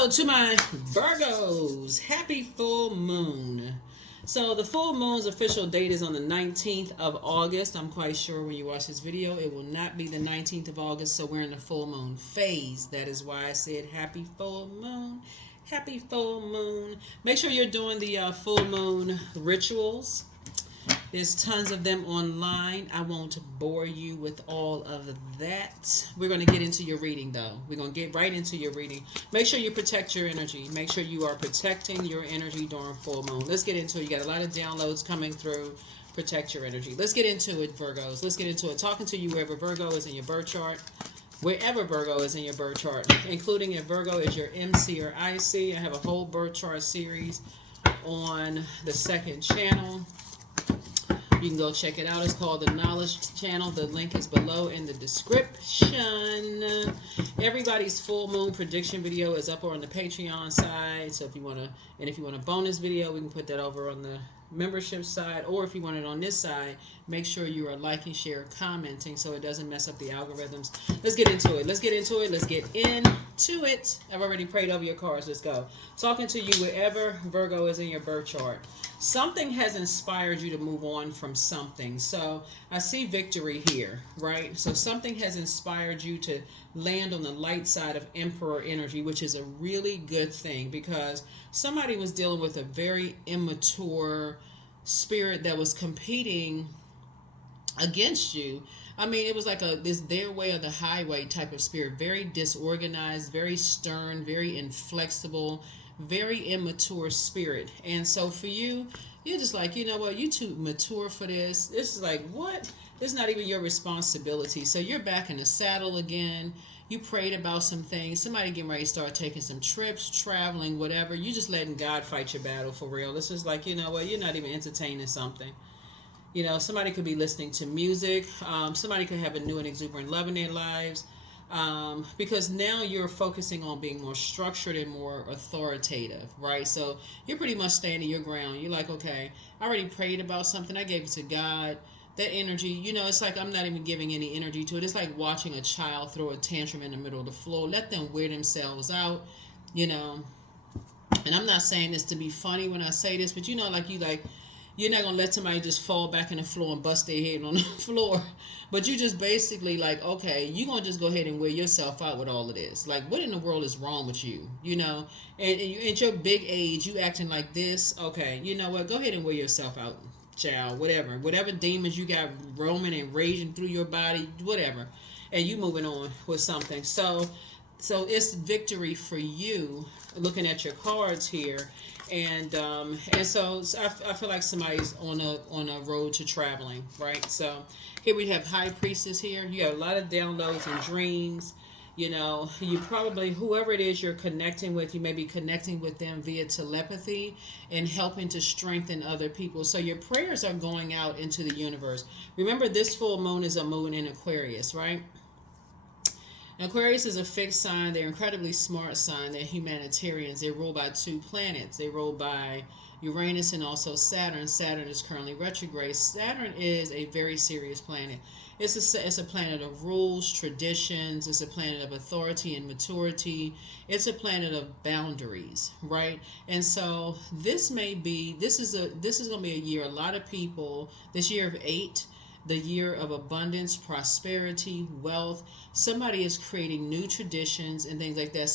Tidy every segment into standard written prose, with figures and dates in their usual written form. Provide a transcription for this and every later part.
Hello to my Virgos. Happy full moon. So the full moon's official date is on the 19th of August. I'm quite sure when you watch this video, it will not be the 19th of August. So we're in the full moon phase. That is why I said happy full moon. Happy full moon. Make sure you're doing the full moon rituals. There's tons of them online. I won't bore you with all of that. We're going to get into your reading, though. We're going to get right into your reading. Make sure you protect your energy. Make sure you are protecting your energy during full moon. Let's get into it. You got a lot of downloads coming through. Protect your energy. Let's get into it, Virgos. Let's get into it. Talking to you wherever Virgo is in your birth chart. Wherever Virgo is in your birth chart, including if Virgo is your MC or IC. I have a whole birth chart series on the second channel. You can go check it out. It's called the Knowledge Channel. The link is below in the description. Everybody's full moon prediction video is up on the Patreon side. So if you want a bonus video, we can put that over on the membership side, or if you want it on this side, make sure you are liking, share, commenting so it doesn't mess up the algorithms. Let's get into it. Let's get into it. I've already prayed over your cards. Let's go. Talking to you wherever Virgo is in your birth chart. Something has inspired you to move on from something. So I see victory here, right? So something has inspired you to land on the light side of Emperor energy, which is a really good thing because somebody was dealing with a very immature spirit that was competing against you. I mean, it was like this their way or the highway type of spirit, very disorganized, very stern, very inflexible, very immature spirit. And so for you, you're just like, you know what, you too mature for this. This is like, what? It's not even your responsibility. So you're back in the saddle again. You prayed about some things. Somebody getting ready to start taking some trips, traveling, whatever. You just letting God fight your battle for real. This is like, you know what, you're not even entertaining something. You know, somebody could be listening to music. Somebody could have a new and exuberant love in their lives. Because now you're focusing on being more structured and more authoritative, right? So you're pretty much standing your ground. You're like, okay, I already prayed about something. I gave it to God. That energy, you know, it's like I'm not even giving any energy to it. It's like watching a child throw a tantrum in the middle of the floor. Let them wear themselves out, you know. And I'm not saying this to be funny when I say this, but you know, you're not going to let somebody just fall back in the floor and bust their head on the floor. But you just basically like, okay, you're going to just go ahead and wear yourself out with all of this. Like, what in the world is wrong with you? You know, and you, at your big age, you acting like this. Okay, you know what? Go ahead and wear yourself out, child. Whatever demons you got roaming and raging through your body, whatever. And you moving on with something. So it's victory for you, looking at your cards here. And so I feel like somebody's on a road to traveling, right? So here we have High Priestess here. You have a lot of downloads and dreams. You know, you probably, whoever it is you're connecting with, you may be connecting with them via telepathy and helping to strengthen other people. So your prayers are going out into the universe. Remember, this full moon is a moon in Aquarius, right? Aquarius is a fixed sign. They're incredibly smart sign. They're humanitarians. They're ruled by two planets. They're ruled by Uranus and also Saturn. Saturn is currently retrograde. Saturn is a very serious planet. It's a planet of rules, traditions. It's a planet of authority and maturity. It's a planet of boundaries, right? And so this is going to be a year. A lot of people, this year of 8, the year of abundance, prosperity, wealth. Somebody is creating new traditions and things like that.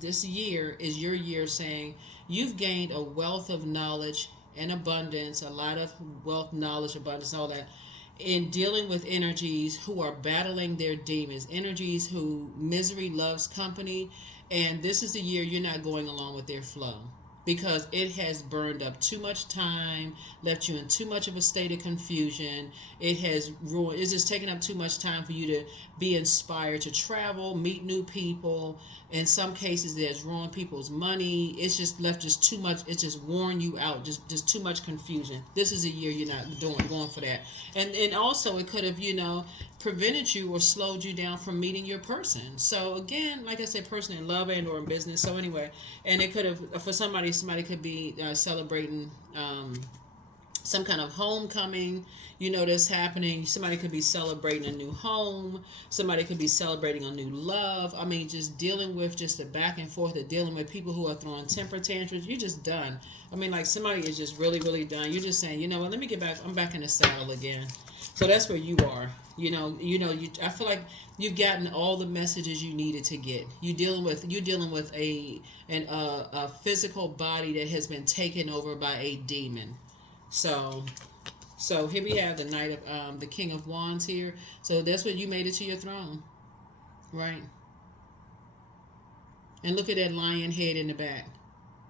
This year is your year saying you've gained a wealth of knowledge and abundance, a lot of wealth, knowledge, abundance, all that, in dealing with energies who are battling their demons, energies who misery loves company. And this is the year you're not going along with their flow, because it has burned up too much time, left you in too much of a state of confusion. It's just taken up too much time for you to be inspired to travel, meet new people. In some cases, there's ruined people's money. It's just left just too much. It's just worn you out. Just too much confusion. This is a year you're not going for that. And also it could have, you know, prevented you or slowed you down from meeting your person. So again, like I said, person in love and or in business. So anyway, and it could have, for somebody could be celebrating some kind of homecoming, that's happening. Somebody could be celebrating a new home. Somebody could be celebrating a new love. I mean, just dealing with just the back and forth of dealing with people who are throwing temper tantrums. You're just done. I mean, like somebody is just really, really done. You're just saying, you know what, let me get back. I'm back in the saddle again. So that's where you are. I feel like you've gotten all the messages you needed to get. You're dealing with a physical body that has been taken over by a demon. So here we have the Knight of the King of Wands here. So that's when you made it to your throne, right? And look at that lion head in the back.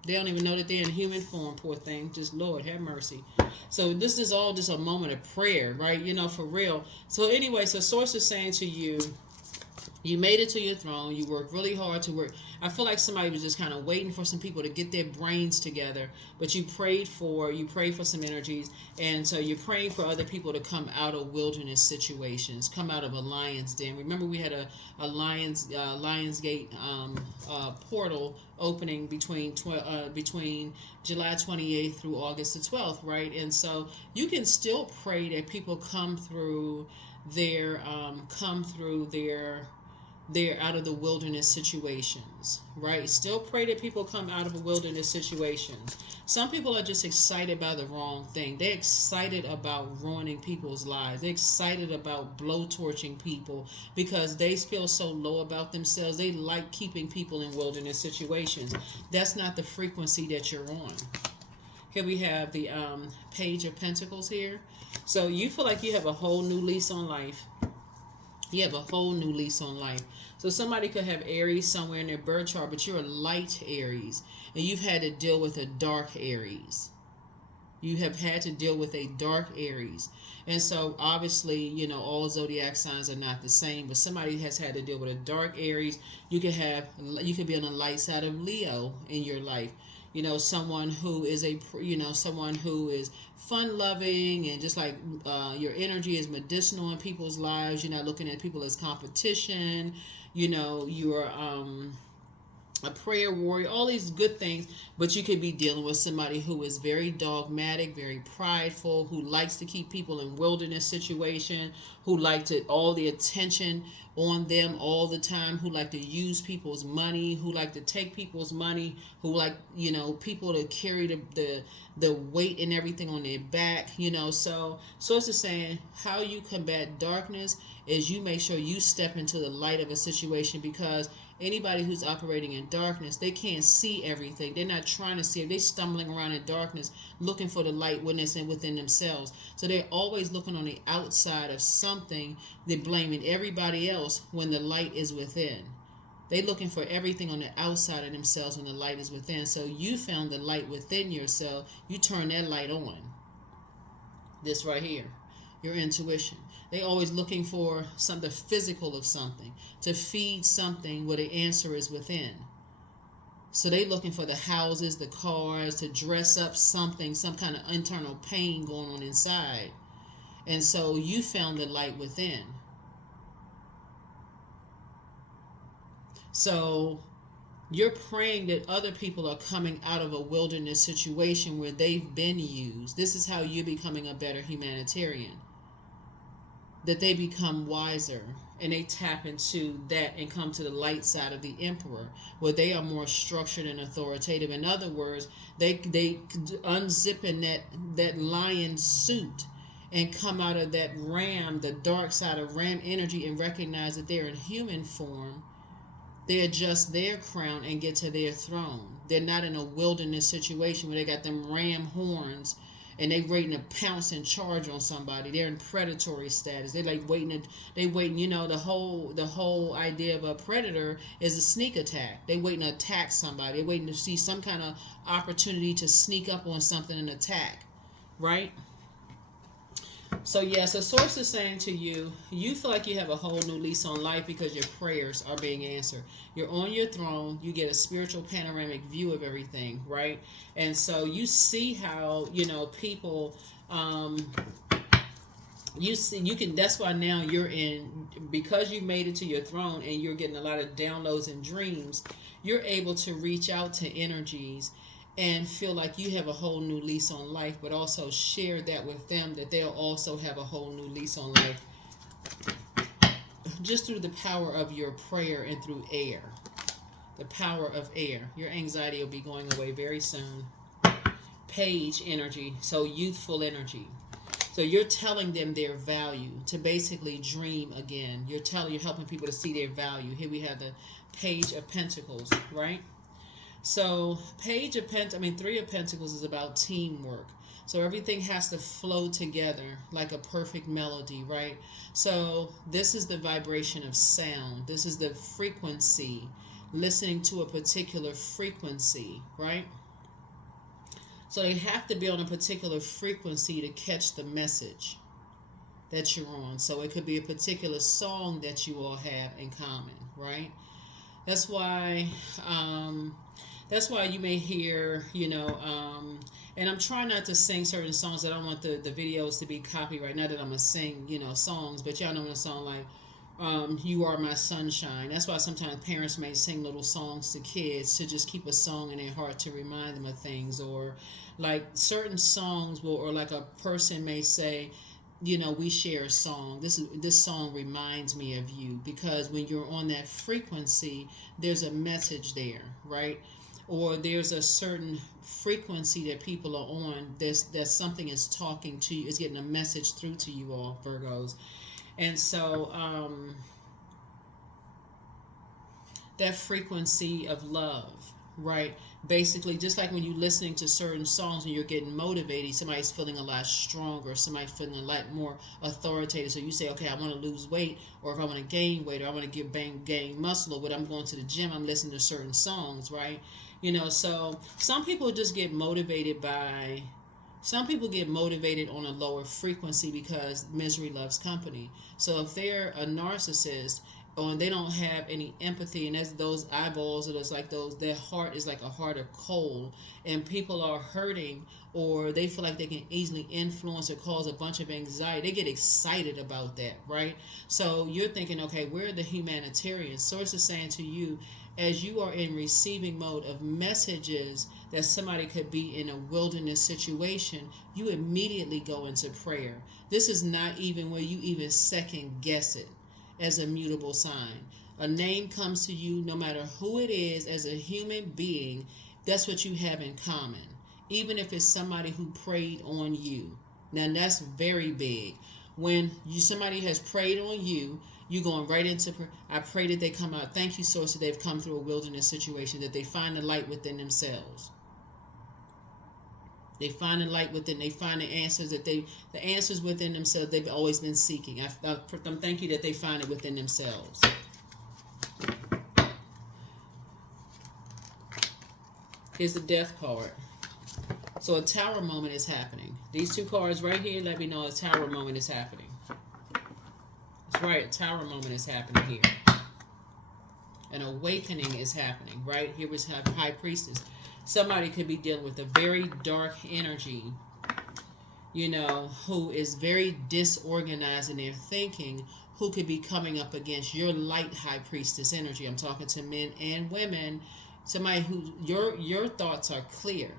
They don't even know that they're in human form, poor thing. Just Lord, have mercy. So this is all just a moment of prayer, right? For real. So anyway, so Source is saying to you, you made it to your throne. You worked really hard to work. I feel like somebody was just kind of waiting for some people to get their brains together. But you prayed for some energies. And so you're praying for other people to come out of wilderness situations, come out of a lion's den. Remember we had a lion's gate portal opening between July 28th through August the 12th, right? And so you can still pray that people come through their out of the wilderness situations, right? Still pray that people come out of a wilderness situation. Some people are just excited by the wrong thing. They're excited about ruining people's lives. They're excited about blowtorching people because they feel so low about themselves. They like keeping people in wilderness situations. That's not the frequency that you're on. Here we have the Page of Pentacles here. So you feel like you have a whole new lease on life. You have a whole new lease on life. So somebody could have Aries somewhere in their birth chart, but you're a light Aries. And you've had to deal with a dark Aries. You have had to deal with a dark Aries. And so obviously, all zodiac signs are not the same, but somebody has had to deal with a dark Aries. You could be on the light side of Leo in your life. Someone who is someone who is fun loving and just like your energy is medicinal in people's lives. You're not looking at people as competition. You're a prayer warrior, all these good things, but you could be dealing with somebody who is very dogmatic, very prideful, who likes to keep people in wilderness situation, who like to all the attention on them all the time, who like to use people's money, who like to take people's money, who like, people to carry the weight and everything on their back, So it's saying how you combat darkness is you make sure you step into the light of a situation, because anybody who's operating in darkness, they can't see everything. They're not trying to see it. They're stumbling around in darkness looking for the light within themselves. So they're always looking on the outside of something. They're blaming everybody else when the light is within. They're looking for everything on the outside of themselves when the light is within. So you found the light within yourself. You turn that light on. This right here. Your intuition. They always looking for something physical of something, to feed something where the answer is within. So they looking for the houses, the cars, to dress up something, some kind of internal pain going on inside. And so you found the light within. So you're praying that other people are coming out of a wilderness situation where they've been used. This is how you're becoming a better humanitarian. That they become wiser and they tap into that and come to the light side of the emperor, where they are more structured and authoritative. In other words, they unzipping that lion suit and come out of that ram, the dark side of ram energy, and recognize that they're in human form. They adjust their crown and get to their throne. They're not in a wilderness situation where they got them ram horns and they waiting to pounce and charge on somebody. They're in predatory status. They're like waiting. The whole idea of a predator is a sneak attack. They waiting to attack somebody. They're waiting to see some kind of opportunity to sneak up on something and attack, right? So Source is saying to you, you feel like you have a whole new lease on life because your prayers are being answered. You're on your throne. You get a spiritual panoramic view of everything, right? And so you see how, people, that's why now you're in, because you made it to your throne and you're getting a lot of downloads and dreams, you're able to reach out to energies and feel like you have a whole new lease on life, but also share that with them, that they'll also have a whole new lease on life just through the power of your prayer and through air. The power of air. Your anxiety will be going away very soon. Page energy, so youthful energy. So you're telling them their value, to basically dream again. You're helping people to see their value. Here we have the Page of Pentacles, right? So Three of Pentacles is about teamwork. So everything has to flow together like a perfect melody, right? So this is the vibration of sound. This is the frequency, listening to a particular frequency, right? So they have to be on a particular frequency to catch the message that you're on. So it could be a particular song that you all have in common, right? That's why you may hear, and I'm trying not to sing certain songs. I don't want the videos to be copyright. Not that I'm going to sing, songs, but y'all know a song like You Are My Sunshine. That's why sometimes parents may sing little songs to kids to just keep a song in their heart to remind them of things. Or like certain songs or like a person may say, we share a song. This song reminds me of you, because when you're on that frequency, there's a message there, right? Or there's a certain frequency that people are on. That something is talking to you, is getting a message through to you all, Virgos. And so that frequency of love, right? Basically, just like when you're listening to certain songs and you're getting motivated, somebody's feeling a lot stronger, somebody's feeling a lot more authoritative. So you say, okay, I want to lose weight, or if I want to gain weight, or I want to gain muscle, or when I'm going to the gym, I'm listening to certain songs, right? So some people just get motivated some people get motivated on a lower frequency because misery loves company. So if they're a narcissist, or they don't have any empathy, and that's those eyeballs, or their heart is like a heart of coal, and people are hurting, or they feel like they can easily influence or cause a bunch of anxiety, they get excited about that, right? So you're thinking, okay, we're the humanitarians. Source is saying to you, as you are in receiving mode of messages that somebody could be in a wilderness situation, you immediately go into prayer. This is not even where you even second guess it. As a mutable sign, a name comes to you, no matter who it is, as a human being, that's what you have in common. Even if it's somebody who preyed on you. Now that's very big. When somebody has preyed on you, you're going right into prayer. I pray that they come out. Thank you, Source, that they've come through a wilderness situation, that they find the light within themselves. They find the light within. They find the answers the answers within themselves. They've always been seeking. I thank you that they find it within themselves. Here's the Death card. So a Tower moment is happening. These two cards right here let me know a Tower moment is happening. That's right. A Tower moment is happening here. An awakening is happening. Right here we have High Priestess. Somebody could be dealing with a very dark energy, who is very disorganized in their thinking, who could be coming up against your light High Priestess energy. I'm talking to men and women. Somebody who your thoughts are clear,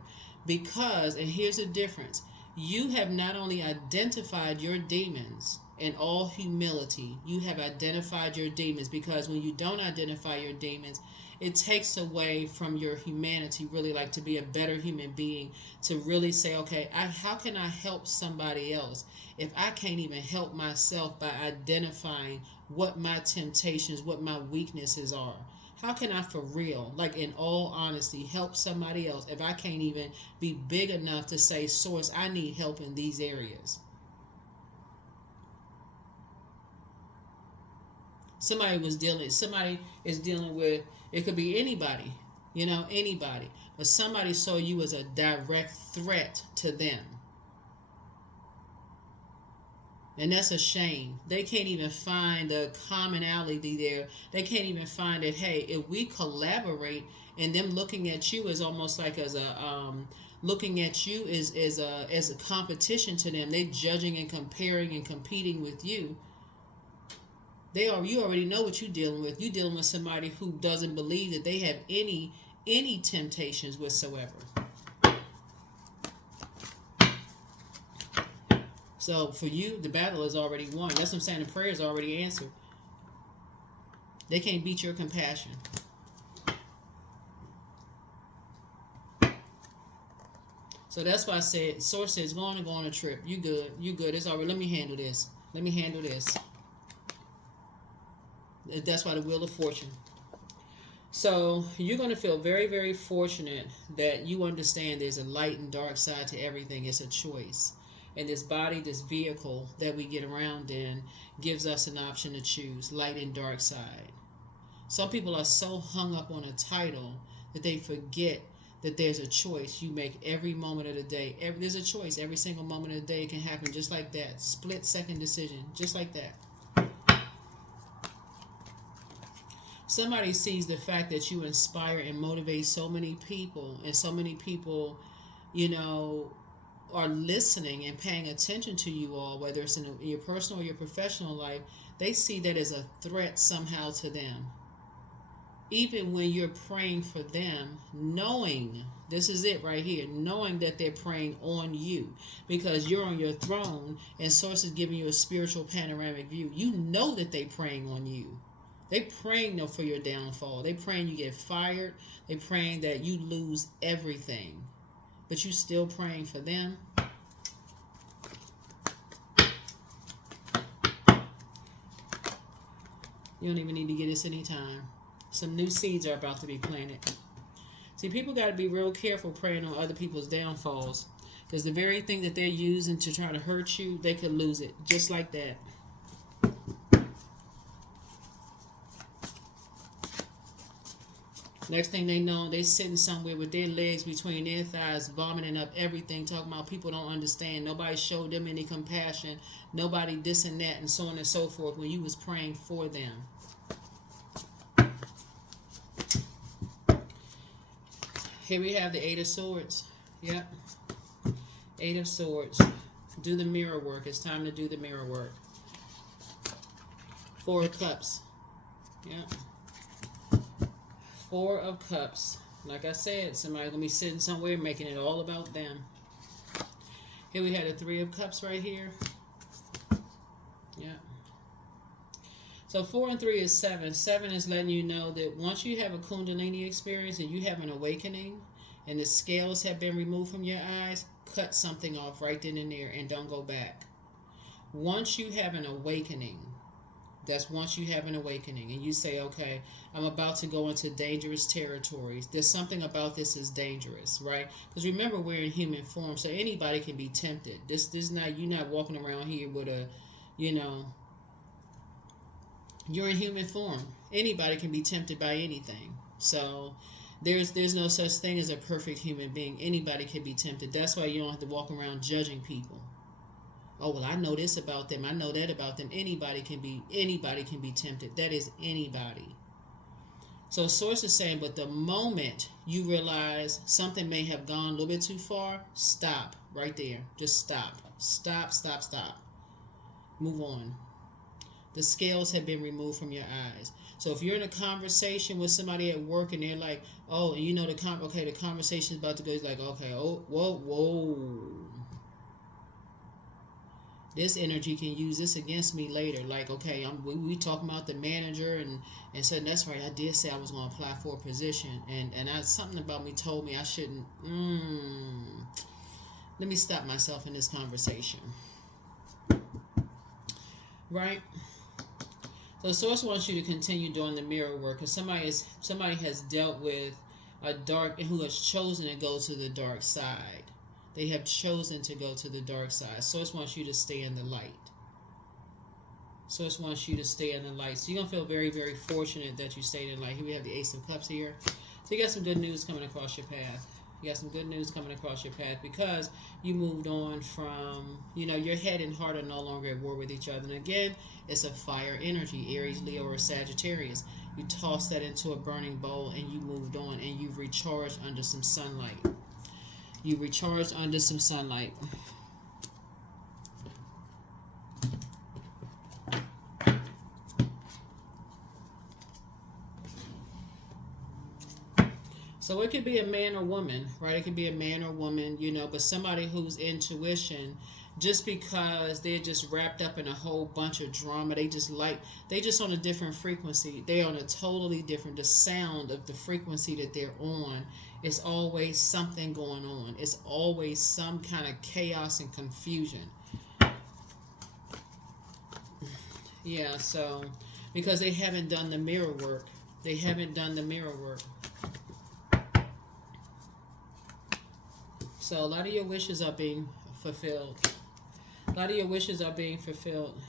because, and here's the difference, you have not only identified your demons in all humility, you have identified your demons, because when you don't identify your demons, it takes away from your humanity, really, like to be a better human being, to really say, okay, how can I help somebody else if I can't even help myself by identifying what my temptations, what my weaknesses are? How can I, for real, like in all honesty, help somebody else if I can't even be big enough to say, Source, I need help in these areas? Somebody is dealing with, it could be anybody, anybody. But somebody saw you as a direct threat to them. And that's a shame. They can't even find the commonality there. They can't even find that, hey, if we collaborate, and them looking at you as almost like as a looking at you as a competition to them. They judging and comparing and competing with you. You already know what you're dealing with. You're dealing with somebody who doesn't believe that they have any temptations whatsoever. So for you, the battle is already won. That's what I'm saying. The prayer is already answered. They can't beat your compassion. So that's why I said, Source says, go on a trip. You good. You good. It's all right. Let me handle this. Let me handle this. That's why the Wheel of Fortune. So you're going to feel very, very fortunate that you understand there's a light and dark side to everything. It's a choice. And this body, this vehicle that we get around in, gives us an option to choose, light and dark side. Some people are so hung up on a title that they forget that there's a choice you make every moment of the day. There's a choice every single moment of the day. It can happen just like that. Split second decision, just like that. Somebody sees the fact that you inspire and motivate so many people, and so many people, you know, are listening and paying attention to you all, whether it's in your personal or your professional life. They see that as a threat somehow to them. Even when you're praying for them, knowing, this is it right here, knowing that they're praying on you because you're on your throne and Source is giving you a spiritual panoramic view. You know that they're praying on you. They praying for your downfall. They praying you get fired. They praying that you lose everything. But you still praying for them. You don't even need to get this anytime. Some new seeds are about to be planted. See, people got to be real careful praying on other people's downfalls. Because the very thing that they're using to try to hurt you, they could lose it. Just like that. Next thing they know, they sitting somewhere with their legs between their thighs, vomiting up everything, talking about people don't understand. Nobody showed them any compassion. Nobody this and that, and so on and so forth when you was praying for them. Here we have the Eight of Swords. Yep. Eight of Swords. Do the mirror work. It's time to do the mirror work. Four of Cups. Yep. Four of Cups. Like I said, somebody's going to be sitting somewhere making it all about them. Here we had the Three of Cups right here. Yeah. So 4 and 3 is 7. 7 is letting you know that once you have a Kundalini experience and you have an awakening and the scales have been removed from your eyes, cut something off right then and there and don't go back. Once you have an awakening, that's once you have an awakening and you say, okay, I'm about to go into dangerous territories. There's something about this is dangerous, right? Because remember, we're in human form, so anybody can be tempted. This is not, you're not walking around here with a, you know, you're in human form. Anybody can be tempted by anything. So there's no such thing as a perfect human being. Anybody can be tempted. That's why you don't have to walk around judging people. Oh, well, I know this about them. I know that about them. Anybody can be tempted. That is anybody. So Source is saying, but the moment you realize something may have gone a little bit too far, stop right there. Just stop. Stop, stop, stop. Move on. The scales have been removed from your eyes. So if you're in a conversation with somebody at work and they're like, oh, and you know the conversation is about to go, it's like, okay, oh, whoa. This energy can use this against me later. Like, okay, we talking about the manager and said, that's right, I did say I was going to apply for a position. And something about me told me I shouldn't. Let me stop myself in this conversation. Right? So Source wants you to continue doing the mirror work because somebody has dealt with a dark, who has chosen to go to the dark side. They have chosen to go to the dark side. Source wants you to stay in the light. Source wants you to stay in the light. So you're going to feel very, very fortunate that you stayed in the light. Here we have the Ace of Cups here. So you got some good news coming across your path. You got some good news coming across your path because you moved on from, your head and heart are no longer at war with each other. And again, it's a fire energy, Aries, Leo, or Sagittarius. You tossed that into a burning bowl and you moved on and you've recharged under some sunlight. You recharged under some sunlight. So it could be a man or woman, right? It could be a man or woman, but somebody whose intuition, just because they're just wrapped up in a whole bunch of drama, they just on a different frequency. They're on a totally different, the sound of the frequency that they're on. It's always something going on. It's always some kind of chaos and confusion. Yeah, so because they haven't done the mirror work. They haven't done the mirror work. So a lot of your wishes are being fulfilled. A lot of your wishes are being fulfilled.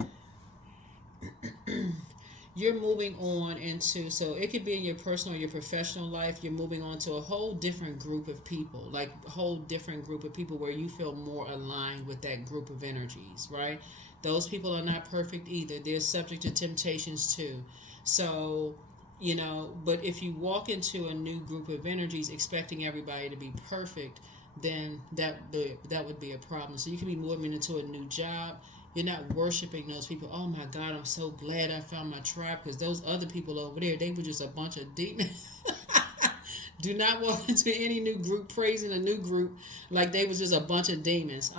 You're moving on into, so it could be in your personal or your professional life, you're moving on to a whole different group of people, like a whole different group of people where you feel more aligned with that group of energies, right? Those people are not perfect either. They're subject to temptations too. So, but if you walk into a new group of energies expecting everybody to be perfect, then that would be a problem. So you can be moving into a new job. You're not worshiping those people. Oh my God, I'm so glad I found my tribe, because those other people over there, they were just a bunch of demons. Do not walk into any new group praising a new group like they was just a bunch of demons.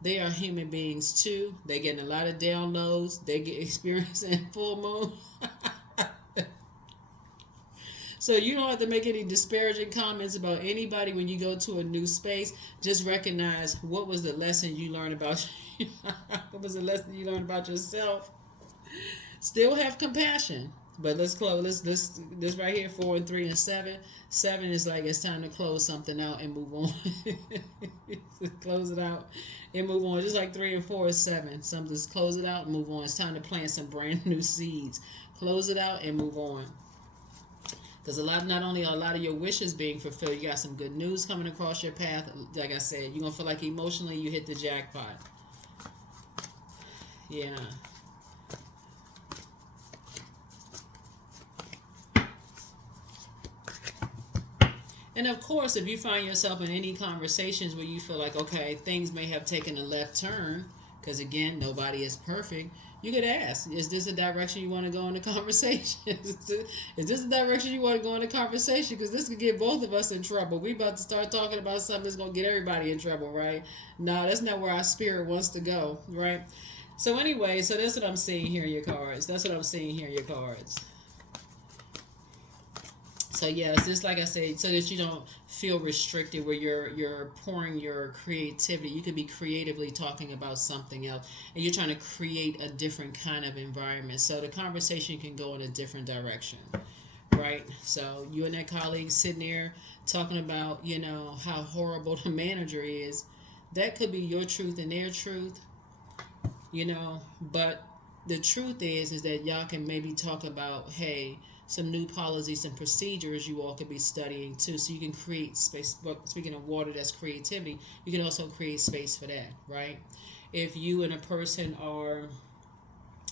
They are human beings too. They getting a lot of downloads. They get experiencing full moon. So you don't have to make any disparaging comments about anybody when you go to a new space. Just recognize what was the lesson you learned about what was the lesson you learned about yourself. Still have compassion. But let's close this right here, 4 and 3 and 7. 7 is like it's time to close something out and move on. Close it out and move on. Just like 3 and 4 is 7. Something's close it out and move on. It's time to plant some brand new seeds. Close it out and move on. Because not only are a lot of your wishes being fulfilled, you got some good news coming across your path. Like I said, you're going to feel like emotionally you hit the jackpot. Yeah. And of course, if you find yourself in any conversations where you feel like, okay, things may have taken a left turn, because again, nobody is perfect, you could ask, is this a direction you want to go in the conversation? Is this a direction you want to go in the conversation? Because this could get both of us in trouble. We about to start talking about something that's going to get everybody in trouble, right? No, that's not where our spirit wants to go, right? So anyway, so that's what I'm seeing here in your cards. That's what I'm seeing here in your cards. So yes, just like I said, so that you don't feel restricted where you're pouring your creativity. You could be creatively talking about something else, and you're trying to create a different kind of environment. So the conversation can go in a different direction, right? So you and that colleague sitting there talking about, how horrible the manager is. That could be your truth and their truth, But the truth is that y'all can maybe talk about, hey, some new policies and procedures you all could be studying too, so you can create space. Speaking of water, that's creativity. You can also create space for that, right? If you and a person are,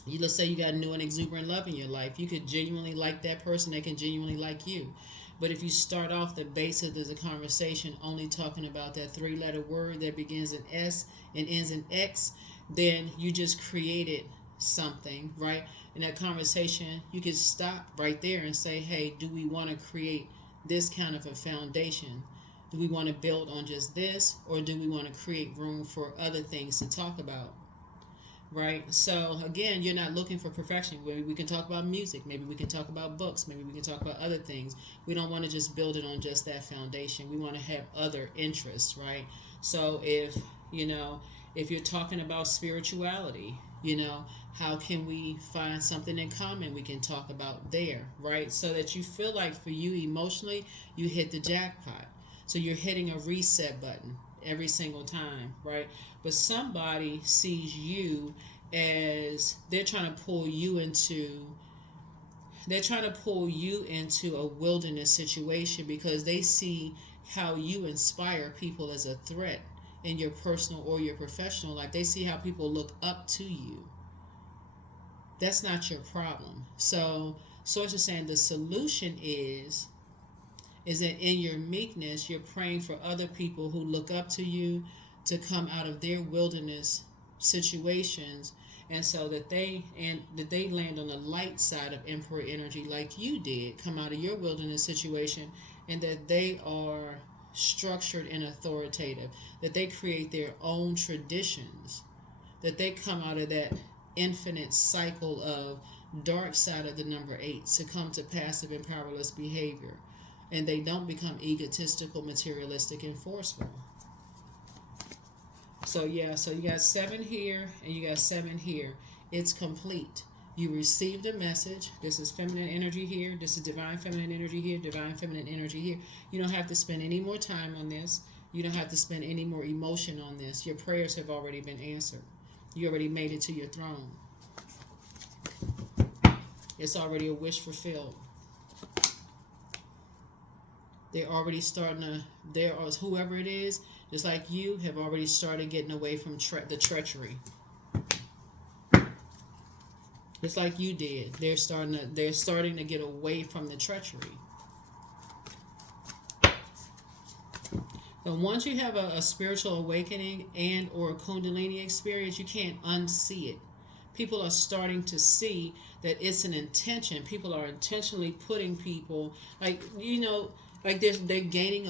let's say you got new and exuberant love in your life, you could genuinely like that person, they can genuinely like you. But if you start off the base of the conversation only talking about that 3-letter word that begins in S and ends in X, then you just created something, right? In that conversation, you could stop right there and say, hey, do we want to create this kind of a foundation? Do we want to build on just this, or do we want to create room for other things to talk about? Right? So again, you're not looking for perfection. Maybe we can talk about music. Maybe we can talk about books. Maybe we can talk about other things. We don't want to just build it on just that foundation. We want to have other interests, right? So if you're talking about spirituality, how can we find something in common we can talk about there, right? So that you feel like for you emotionally, you hit the jackpot. So you're hitting a reset button every single time, right? But somebody sees you as they're trying to pull you into a wilderness situation, because they see how you inspire people as a threat in your personal or your professional life. They see how people look up to you. That's not your problem. So Source is saying the solution is that in your meekness, you're praying for other people who look up to you to come out of their wilderness situations, and so that they land on the light side of Emperor energy like you did. Come out of your wilderness situation and that they are structured and authoritative, that they create their own traditions, that they come out of that infinite cycle of dark side of the number 8, succumb to passive and powerless behavior, and they don't become egotistical, materialistic, and forceful. So yeah, so you got 7 here and you got 7 here. It's complete. You received a message. This is feminine energy here. This is divine feminine energy here. Divine feminine energy here. You don't have to spend any more time on this. You don't have to spend any more emotion on this. Your prayers have already been answered. You already made it to your throne. It's already a wish fulfilled. They're already starting to, whoever it is, just like you, have already started getting away from the treachery. Just like you did. They're starting to get away from the treachery. But once you have a spiritual awakening and or a Kundalini experience, you can't unsee it. People are starting to see that it's an intention. People are intentionally putting people, like, you know, like they're gaining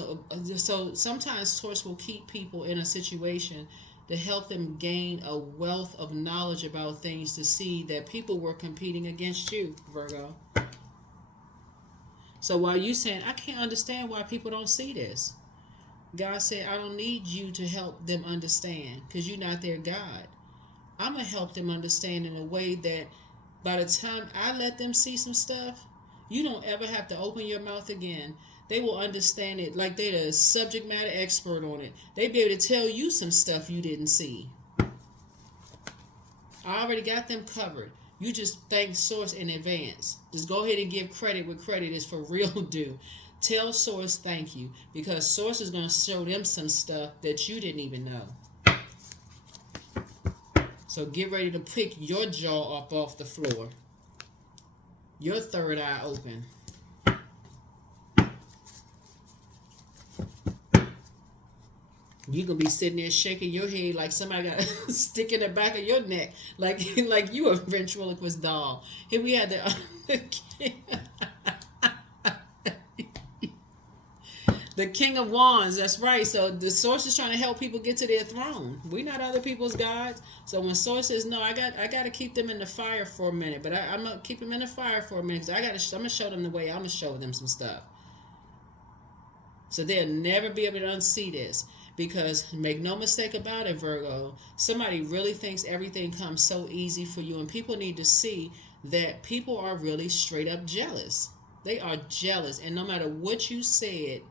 so sometimes Source will keep people in a situation to help them gain a wealth of knowledge about things, to see that people were competing against you, Virgo. So while you saying, I can't understand why people don't see this, God said, I don't need you to help them understand, because you're not their God. I'm going to help them understand in a way that by the time I let them see some stuff, you don't ever have to open your mouth again. They will understand it like they're the subject matter expert on it. They'll be able to tell you some stuff you didn't see. I already got them covered. You just thank Source in advance. Just go ahead and give credit where credit is for real due. Tell Source thank you, because Source is going to show them some stuff that you didn't even know. So get ready to pick your jaw up off the floor. Your third eye open. You gonna be sitting there shaking your head like somebody got a stick in the back of your neck, like you a ventriloquist doll. Here we had the King of Wands. That's right. So the Source is trying to help people get to their throne. We're not other people's gods. So when Source says no, I got to keep them in the fire for a minute. But I'm gonna keep them in the fire for a minute. Because I'm gonna show them the way. I'm gonna show them some stuff. So they'll never be able to unsee this. Because make no mistake about it, Virgo, somebody really thinks everything comes so easy for you. And people need to see that people are really straight up jealous. They are jealous. And no matter what you said,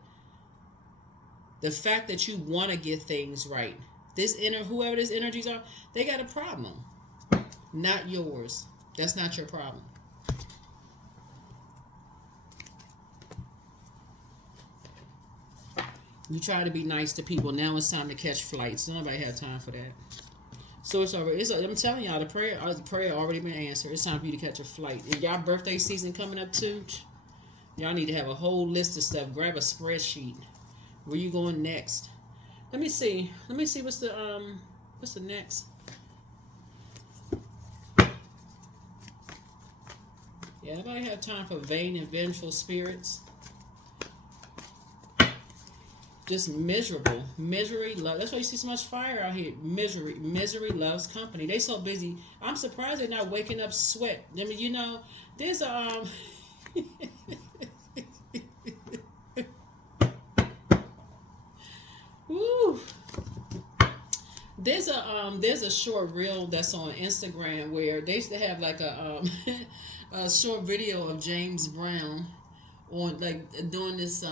the fact that you want to get things right, whoever these energies are, they got a problem. Not yours. That's not your problem. You try to be nice to people. Now it's time to catch flights. Nobody had time for that. So it's already. I'm telling y'all, the prayer already been answered. It's time for you to catch a flight. And y'all birthday season coming up too. Y'all need to have a whole list of stuff. Grab a spreadsheet. Where you going next? Let me see. What's the next? Yeah, nobody have time for vain and vengeful spirits. Just miserable. Misery, love. That's why you see so much fire out here. Misery loves company. They so busy. I'm surprised they're not waking up sweat. I mean, you know, there's a Woo. There's a short reel that's on Instagram where they used to have like a short video of James Brown on like doing this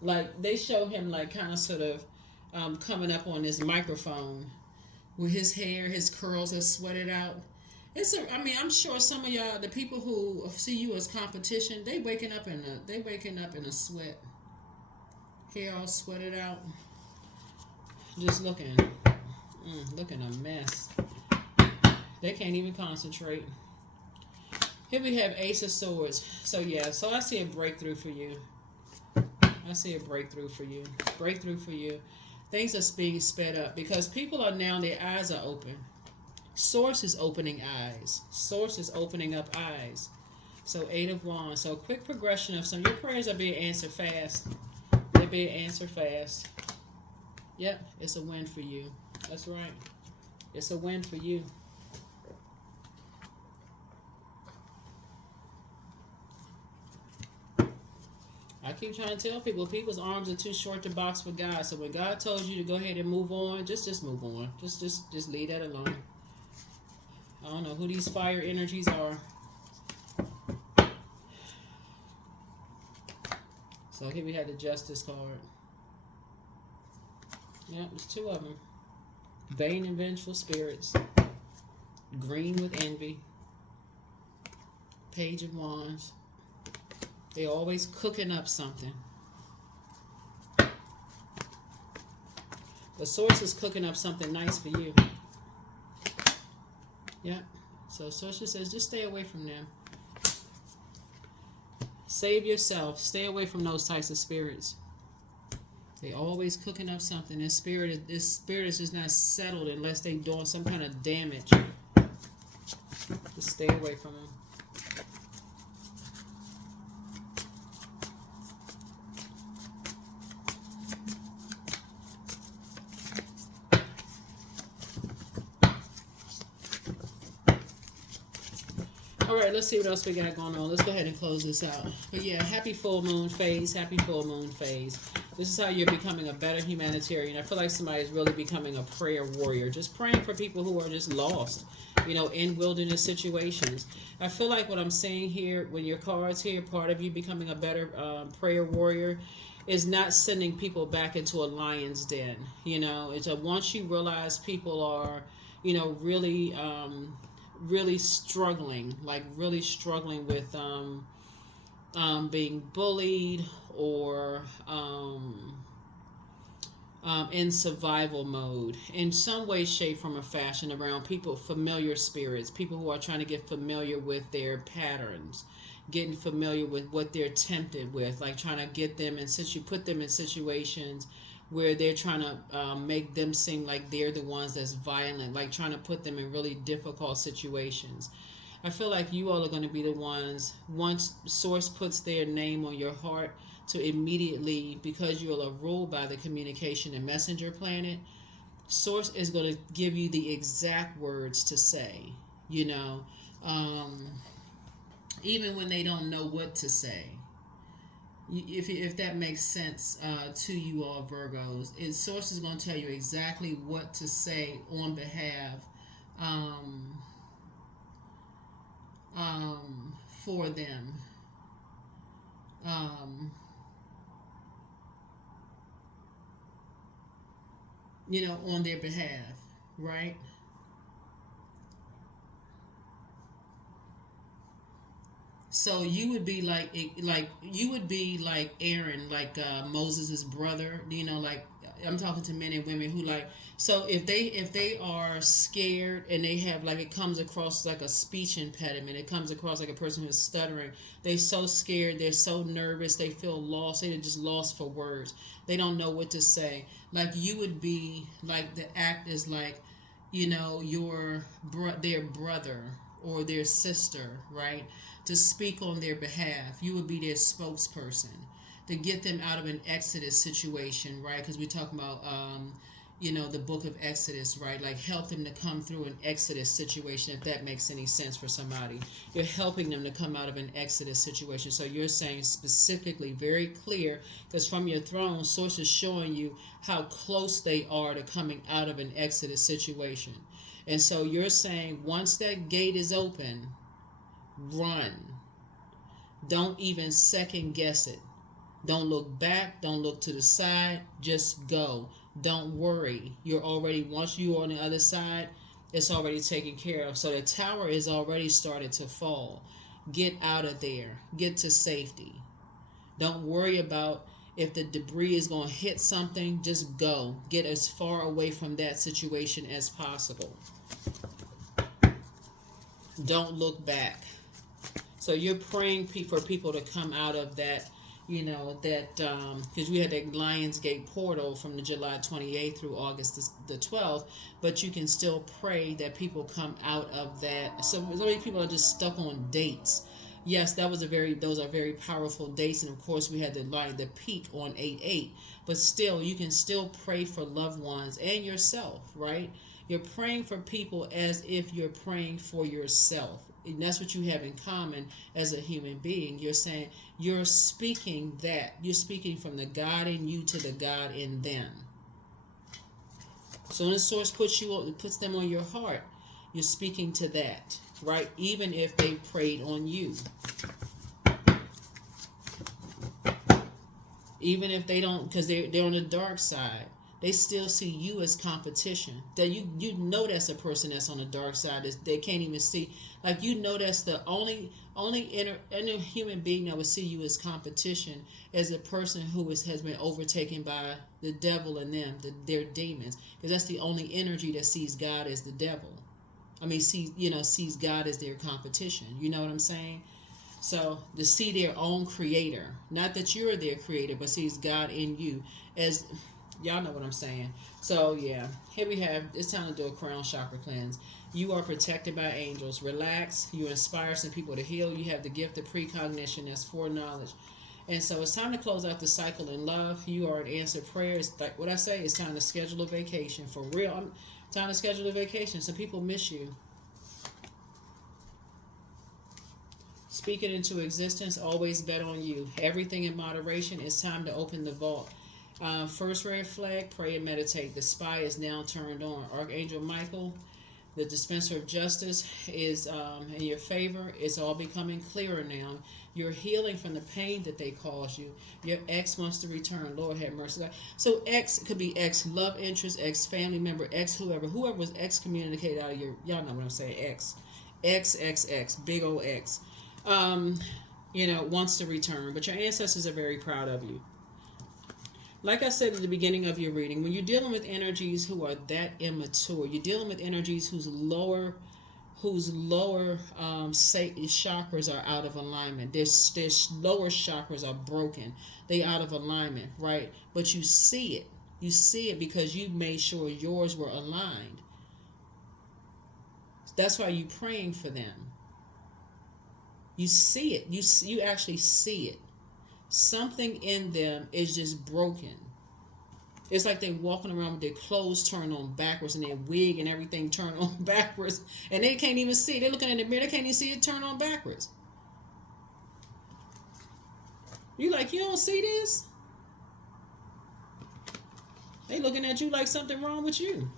like they show him like kind of sort of coming up on this microphone with his hair, his curls are sweated out. I'm sure some of y'all, the people who see you as competition, they waking up in a sweat. Hair all sweated out. Just looking a mess. They can't even concentrate. Here we have Ace of Swords. So yeah, so I see a breakthrough for you. Breakthrough for you. Things are being sped up because people are now, their eyes are open. Source is opening eyes. Source is opening up eyes. So 8 of Wands. So quick progression of some. Your prayers are being answered fast. They're being answered fast. Yep, it's a win for you. That's right. It's a win for you. I keep trying to tell people, people's arms are too short to box with God. So when God told you to go ahead and move on, just move on. Just leave that alone. I don't know who these fire energies are. So here we have the Justice card. Yeah, there's 2 of them. Vain and vengeful spirits. Green with envy. Page of Wands. They're always cooking up something. The source is cooking up something nice for you. Yeah. So source says just stay away from them. Save yourself. Stay away from those types of spirits. They always cooking up something. This spirit is just not settled unless they doing some kind of damage. Just stay away from them. Alright, let's see what else we got going on. Let's go ahead and close this out. But yeah, happy full moon phase. Happy full moon phase. This is how you're becoming a better humanitarian. I feel like somebody is really becoming a prayer warrior. Just praying for people who are just lost, you know, in wilderness situations. I feel like what I'm saying here, when your cards here, part of you becoming a better prayer warrior is not sending people back into a lion's den. You know, it's once you realize people are, you know, really struggling, like really struggling with being bullied or in survival mode in some way, shape, form, or fashion around people, familiar spirits, people who are trying to get familiar with their patterns, getting familiar with what they're tempted with, like trying to get them in put them in situations where they're trying to make them seem like they're the ones that's violent, like trying to put them in really difficult situations. I feel like you all are going to be the ones, once Source puts their name on your heart, to immediately, because you are ruled by the communication and messenger planet, Source is going to give you the exact words to say, you know, even when they don't know what to say. If that makes sense to you all Virgos, Source is going to tell you exactly what to say on behalf for them. You know, on their behalf, right? So you would be like you would be like Aaron, like Moses' brother. You know, like I'm talking to men and women who like. So if they are scared and they have like it comes across like a speech impediment, it comes across like a person who's stuttering. They're so scared, they're so nervous, they feel lost. They're just lost for words. They don't know what to say. Like you would be like the act is like, you know, their brother or their sister, right? To speak on their behalf. You would be their spokesperson to get them out of an Exodus situation, right? Because we're talking about, you know, the book of Exodus, right? Like help them to come through an Exodus situation, if that makes any sense for somebody. You're helping them to come out of an Exodus situation. So you're saying specifically, very clear, because from your throne, Source is showing you how close they are to coming out of an Exodus situation. And so you're saying once that gate is open, run. Don't even second guess it. Don't look back. Don't look to the side. Just go. Don't worry. You're already, once you're on the other side, it's already taken care of. So the tower is already started to fall. Get out of there. Get to safety. Don't worry about if the debris is going to hit something. Just go. Get as far away from that situation as possible. Don't look back. So you're praying for people to come out of that, you know, that, because we had that Lionsgate portal from the July 28th through August the 12th, but you can still pray that people come out of that. So many people are just stuck on dates. Yes, those are very powerful dates, and of course we had the peak on 8/8. But still, you can still pray for loved ones and yourself, right? You're praying for people as if you're praying for yourself. And that's what you have in common as a human being. You're saying you're speaking that. You're speaking from the God in you to the God in them. So when the source puts them on your heart, you're speaking to that, right? Even if they prayed on you. Even if they don't, because they're on the dark side, they still see you as competition. That you know that's a person that's on the dark side. They can't even see. Like, you know that's the only inner human being that would see you as competition, as a person who has been overtaken by the devil and their demons. Because that's the only energy that sees God as the devil. I mean, sees God as their competition. You know what I'm saying? So to see their own creator, not that you're their creator, but sees God in you as, y'all know what I'm saying. So yeah, here we have, it's time to do a crown chakra cleanse. You are protected by angels. Relax. You inspire some people to heal. You have the gift of precognition, that's foreknowledge. And so it's time to close out the cycle in love. You are an answered prayer. It's like what I say, it's time to schedule a vacation. For real, time to schedule a vacation. Some people miss you. Speak it into existence. Always bet on you. Everything in moderation. It's time to open the vault. First red flag, pray and meditate. The spy is now turned on. Archangel Michael, the dispenser of justice, is in your favor. It's all becoming clearer now. You're healing from the pain that they caused you. Your ex wants to return. Lord have mercy. So ex could be ex love interest, ex family member, ex whoever was excommunicated out of your, y'all know what I'm saying, ex, big old X. Wants to return. But your ancestors are very proud of you. Like I said at the beginning of your reading, when you're dealing with energies who are that immature, you're dealing with energies whose lower chakras are out of alignment. Their lower chakras are broken. They out of alignment, right? But you see it. You see it because you made sure yours were aligned. That's why you're praying for them. You see it. You actually see it. Something in them is just broken. It's like they're walking around with their clothes turned on backwards and their wig and everything turned on backwards. And they can't even see. They're looking in the mirror. They can't even see it turned on backwards. You like, you don't see this? They looking at you like something wrong with you.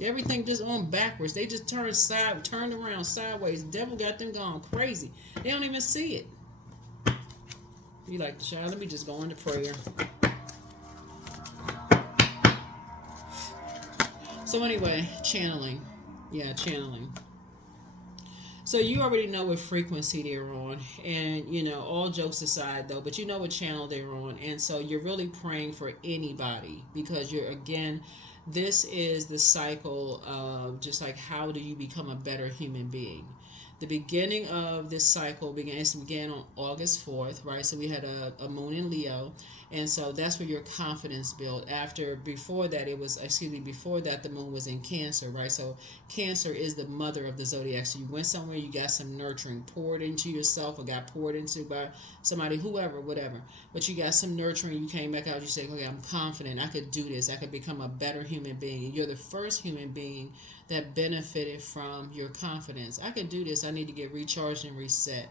Everything just on backwards. They just turned around sideways. The devil got them gone crazy. They don't even see it. You like, child, let me just go into prayer. So anyway, channeling. Yeah, channeling. So you already know what frequency they're on. And, all jokes aside, though, but you know what channel they're on. And so you're really praying for anybody because this is the cycle of just like, how do you become a better human being? The beginning of this cycle began on August 4th, right? So we had a moon in Leo, and so that's where your confidence built. Before that, the moon was in Cancer, right? So Cancer is the mother of the zodiac. So you went somewhere, you got some nurturing poured into yourself or got poured into by somebody, whoever, whatever. But you got some nurturing, you came back out, you said, okay, I'm confident, I could do this, I could become a better human being. And you're the first human being that benefited from your confidence. I can do this. I need to get recharged and reset.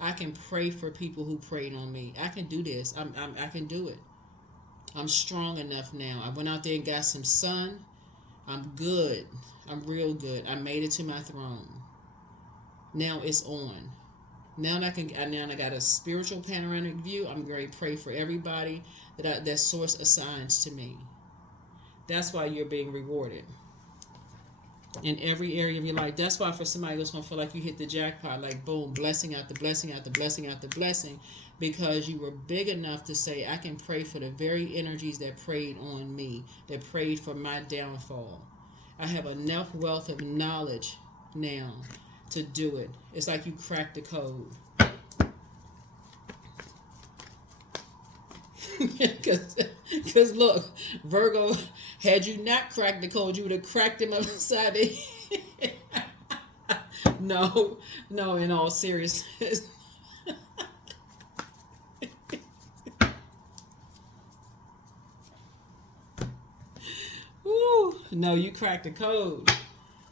I can pray for people who prayed on me. I can do this. I can do it. I'm strong enough now. I went out there and got some sun. I'm good. I'm real good. I made it to my throne. Now it's on. Now I got a spiritual panoramic view. I'm going to pray for everybody that source assigns to me. That's why you're being rewarded in every area of your life. That's why for somebody that's going to feel like you hit the jackpot, like boom, blessing after blessing after blessing after blessing, because you were big enough to say, I can pray for the very energies that prayed on me, that prayed for my downfall. I have enough wealth of knowledge now to do it. It's like you cracked the code. Because look, Virgo, had you not cracked the code, you would have cracked him upside the head. No, no, in all seriousness. Woo, no, you cracked the code.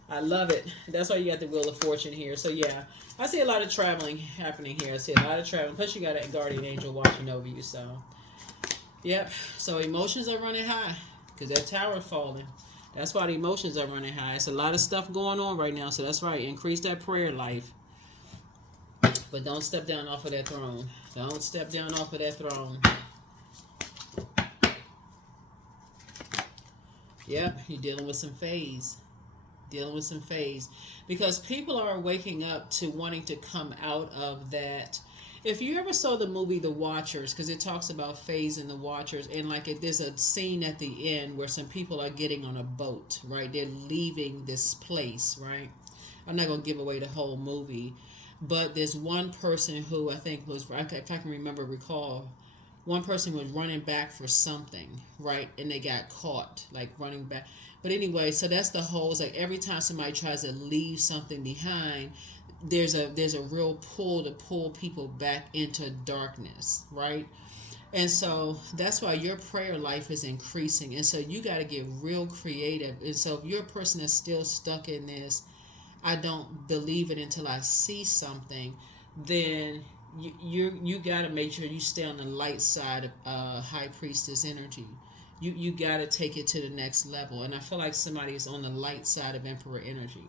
I love it. That's why you got the Wheel of Fortune here. So yeah, I see a lot of traveling happening here. I see a lot of traveling. Plus you got a guardian angel watching over you. So, yep. So emotions are running high because that tower falling. That's why the emotions are running high. It's a lot of stuff going on right now. So that's right. Increase that prayer life. But don't step down off of that throne. Don't step down off of that throne. Yep. You're dealing with some phase. Dealing with some phase, because people are waking up to wanting to come out of that. If you ever saw the movie The Watchers, because it talks about phase in The Watchers, and like there's a scene at the end where some people are getting on a boat, right? They're leaving this place, right? I'm not going to give away the whole movie, but there's one person who I think was, if I can recall, one person was running back for something, right? And they got caught, like running back. But anyway, so that's the whole, it's like every time somebody tries to leave something behind, there's a real pull to pull people back into darkness, right? And so that's why your prayer life is increasing. And so you got to get real creative. And so if you're a person that's still stuck in this, I don't believe it until I see something, then you got to make sure you stay on the light side of high priestess energy. You got to take it to the next level. And I feel like somebody is on the light side of emperor energy.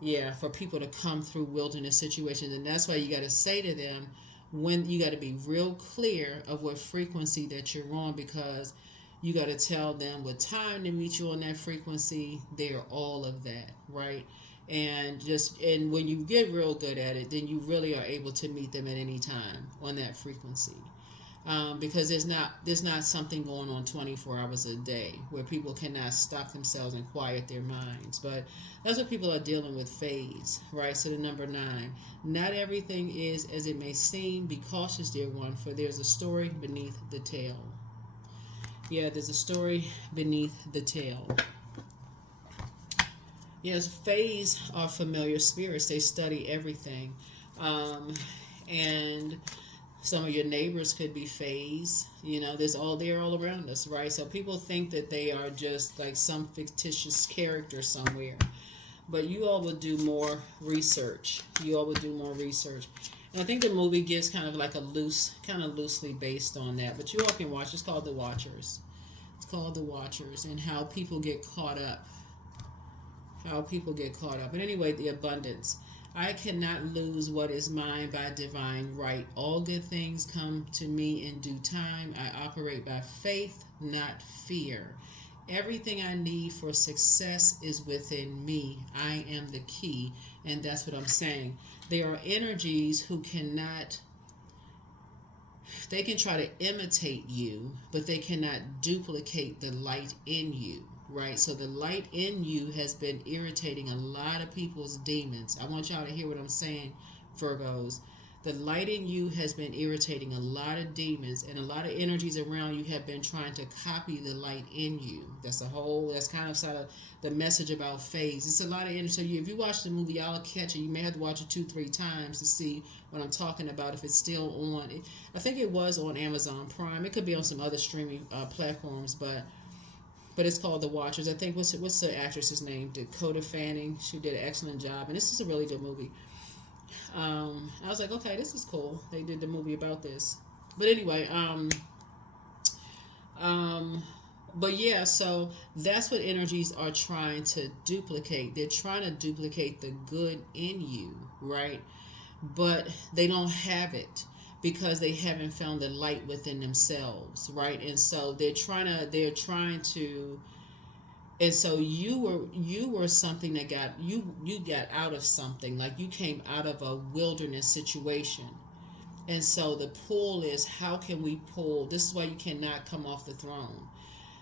Yeah, for people to come through wilderness situations. And that's why you got to say to them, when you got to be real clear of what frequency that you're on, because you got to tell them what time to meet you on that frequency. They're all of that, right? And when you get real good at it, then you really are able to meet them at any time on that frequency. Because there's not something going on 24 hours a day where people cannot stop themselves and quiet their minds. But that's what people are dealing with, phase, right? So the number 9, not everything is as it may seem. Be cautious, dear one, for there's a story beneath the tale. Yeah, there's a story beneath the tale. Yes, phase are familiar spirits. They study everything. And some of your neighbors could be phase. They're all around us, right? So people think that they are just like some fictitious character somewhere. But you all will do more research. And I think the movie gives kind of like loosely based on that. But you all can watch. It's called The Watchers. And how people get caught up. But anyway, the abundance. I cannot lose what is mine by divine right. All good things come to me in due time. I operate by faith, not fear. Everything I need for success is within me. I am the key. And that's what I'm saying. There are energies who they can try to imitate you, but they cannot duplicate the light in you. Right, so the light in you has been irritating a lot of people's demons. I want y'all to hear what I'm saying, Virgos. The light in you has been irritating a lot of demons, and a lot of energies around you have been trying to copy the light in you. That's kind of sort of the message about phase. It's a lot of energy. So if you watch the movie, y'all catch it. You may have to watch it 2-3 times to see what I'm talking about, if it's still on. I think it was on Amazon Prime. It could be on some other streaming platforms, but it's called The Watchers. I think, what's the actress's name? Dakota Fanning. She did an excellent job, and this is a really good movie. I was like, okay, this is cool. They did the movie about this. But anyway, but yeah, so that's what energies are trying to duplicate. They're trying to duplicate the good in you, right? But they don't have it, because they haven't found the light within themselves, right? And so they're trying to, and so you were something that you got out of something, like you came out of a wilderness situation. And so the pull is, how can we pull, this is why you cannot come off the throne.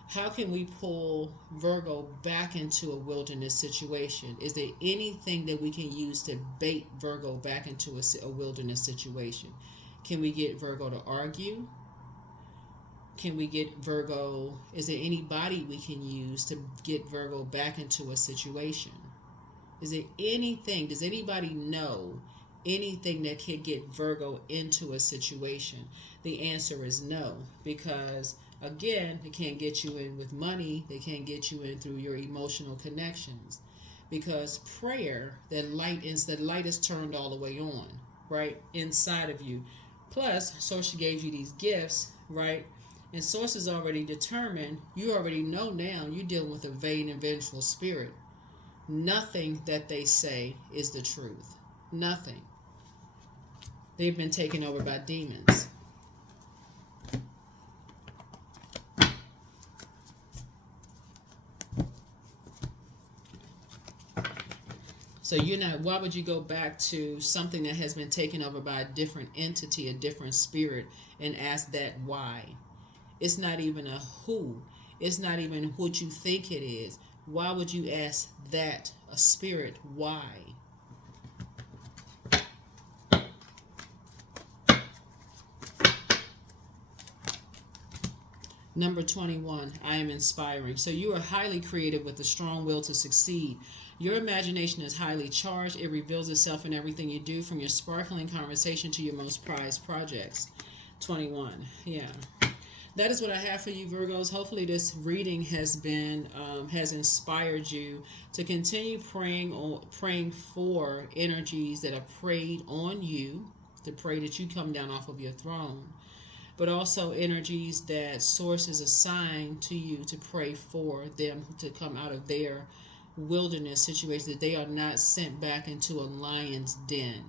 How can we pull Virgo back into a wilderness situation? Is there anything that we can use to bait Virgo back into a wilderness situation? Can we get Virgo to argue? can we get Virgo? Is there anybody we can use to get Virgo back into a situation? Is there anything? Does anybody know anything that can get Virgo into a situation? The answer is no, because again, they can't get you in with money. They can't get you in through your emotional connections, because prayer, the light is turned all the way on, right, inside of you. Plus, Source gave you these gifts, right? And Source is already determined. You already know now you're dealing with a vain and vengeful spirit. Nothing that they say is the truth. Nothing. They've been taken over by demons. So you're not, why would you go back to something that has been taken over by a different entity, a different spirit, and ask that why? It's not even a who. It's not even what you think it is. Why would you ask that, a spirit, why? Number 21, I am inspiring. So you are highly creative with a strong will to succeed. Your imagination is highly charged. It reveals itself in everything you do, from your sparkling conversation to your most prized projects. 21, yeah. That is what I have for you, Virgos. Hopefully this reading has been has inspired you to continue praying for energies that are preyed on you, to pray that you come down off of your throne, but also energies that Source is assigned to you to pray for them to come out of their wilderness situation, that they are not sent back into a lion's den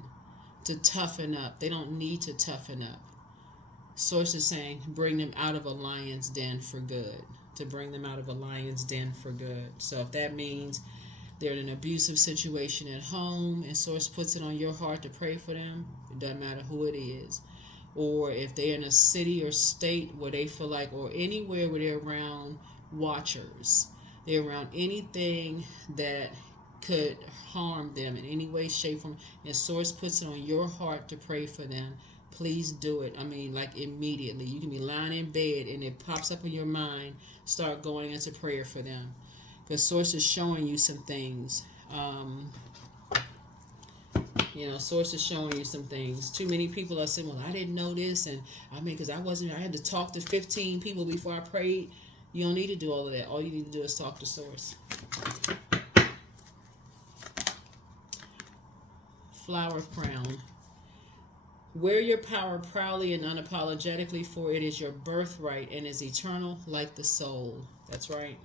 to toughen up. They don't need to toughen up. Source is saying bring them out of a lion's den for good, to bring them out of a lion's den for good. So if that means they're in an abusive situation at home and Source puts it on your heart to pray for them, it doesn't matter who it is. Or if they're in a city or state where they feel like, or anywhere where they're around watchers, they're around anything that could harm them in any way, shape, form, and Source puts it on your heart to pray for them, please do it. I mean, like immediately. You can be lying in bed and it pops up in your mind, start going into prayer for them. Because Source is showing you some things. Source is showing you some things. Too many people are saying, well, I didn't know this. And I mean, because I had to talk to 15 people before I prayed. You don't need to do all of that. All you need to do is talk to Source. Flower crown. Wear your power proudly and unapologetically, for it is your birthright and is eternal like the soul. That's right.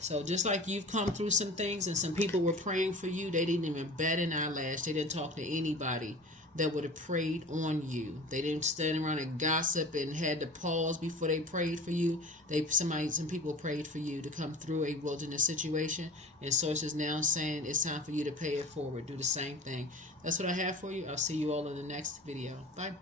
So just like you've come through some things and some people were praying for you, they didn't even bat an eyelash. They didn't talk to anybody that would have prayed on you. They didn't stand around and gossip and had to pause before they prayed for you. Some people prayed for you to come through a wilderness situation, and Source is now saying it's time for you to pay it forward. Do the same thing. That's what I have for you. I'll see you all in the next video. Bye.